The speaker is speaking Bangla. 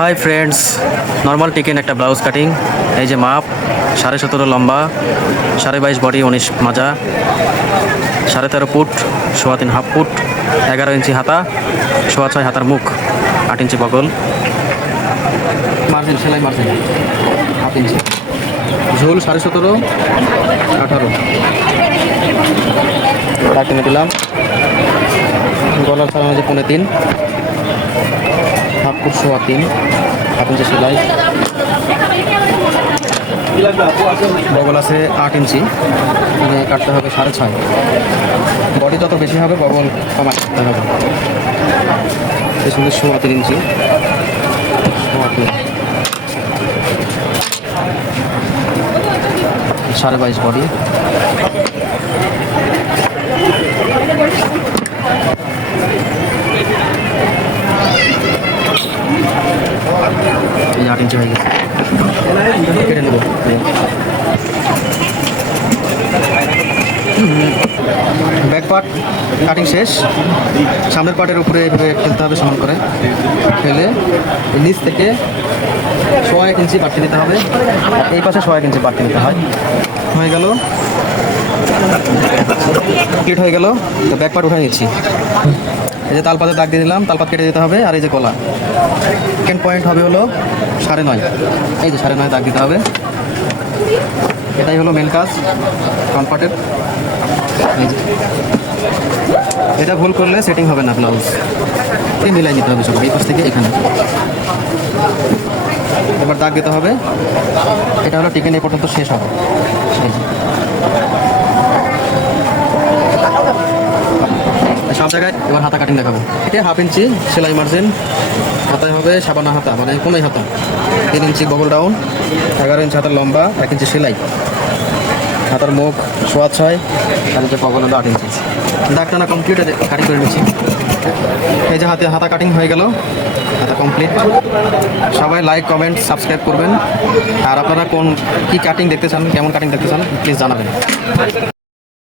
হাই ফ্রেন্ডস, নর্মাল টিকেন একটা ব্লাউজ কাটিং। এই যে মাপ 17.5 লম্বা, 22.5 বডি, 19 মাজা, 13.5 ফুট, 3.25 হাফ ফুট, 11 ইঞ্চি হাতা, 6.25 হাতার মুখ, 8 ইঞ্চি বগল, মার্জিন সেলাই মার্জিন 1/2 ইঞ্চি, ঝোল 17.5 18 দাগ টেনে দিলাম। গলার সারা মাঝে 3.5, হাফ ফুট 3.25, 1/2 ইঞ্চি সেলাই। বগল আছে 8 ইঞ্চি, কাটতে হবে 6.5। বডি যত বেশি হবে বগল কমা কাটতে হবে। পেছনে 3.25 ইঞ্চি, 22.5 বডি। এই 8 ইঞ্চি হয়ে গেছে, কেটে নেব। ব্যাক পার্ট কাটিং শেষ। সামনের পার্টের উপরে এভাবে ফেলতে হবে, সমান করে ফেলে নিচ থেকে 1 ইঞ্চি বাড়তি দিতে হবে। এই পাশে 1 ইঞ্চি বাড়তি দিতে হয়। হয়ে গেল, প্লিট হয়ে গেল। তো ব্যাক পার্ট উঠে নিচ্ছি। এই যে তালপাতে দাগ দিয়ে দিলাম, তালপাত কেটে দিতে হবে। আর এই যে গলা সেকেন্ড পয়েন্ট হবে হলো 9.5। এই যে 9.5 দাগ দিতে হবে। এটাই হলো মেন কাজ ফ্রন্ট পার্টের। এটা ভুল করলে সেটিং হবে না ব্লাউজ। এই মিলাই দিতে হবে সব, এই পাশ থেকে এখানে। এবার দাগ দিতে হবে। এটা হলো টিকেন এই পর্যন্ত শেষ হবে। সব জায়গায় এবার হাতা কাটিং দেখাবো। এটা 1/2 ইঞ্চি সেলাই মার্জিন, হাতায় হবে 57 হাতা, মানে কোনোই হাতা। 3 ইঞ্চি বগল ডাউন, 11 ইঞ্চি হাতার লম্বা, 1 ইঞ্চি সেলাই। হাতার মুখ 6.25, আর যে বগল হলো 8 ইঞ্চি। দাগ টানা কমপ্লিট, কাটিং করে নিচ্ছি। এই যে হাতা কাটিং হয়ে গেল, হাতা কমপ্লিট। সবাই লাইক, কমেন্ট, সাবস্ক্রাইব করবেন। আর আপনারা কি কাটিং দেখতে চান, কেমন কাটিং দেখতে চান প্লিজ জানাবেন।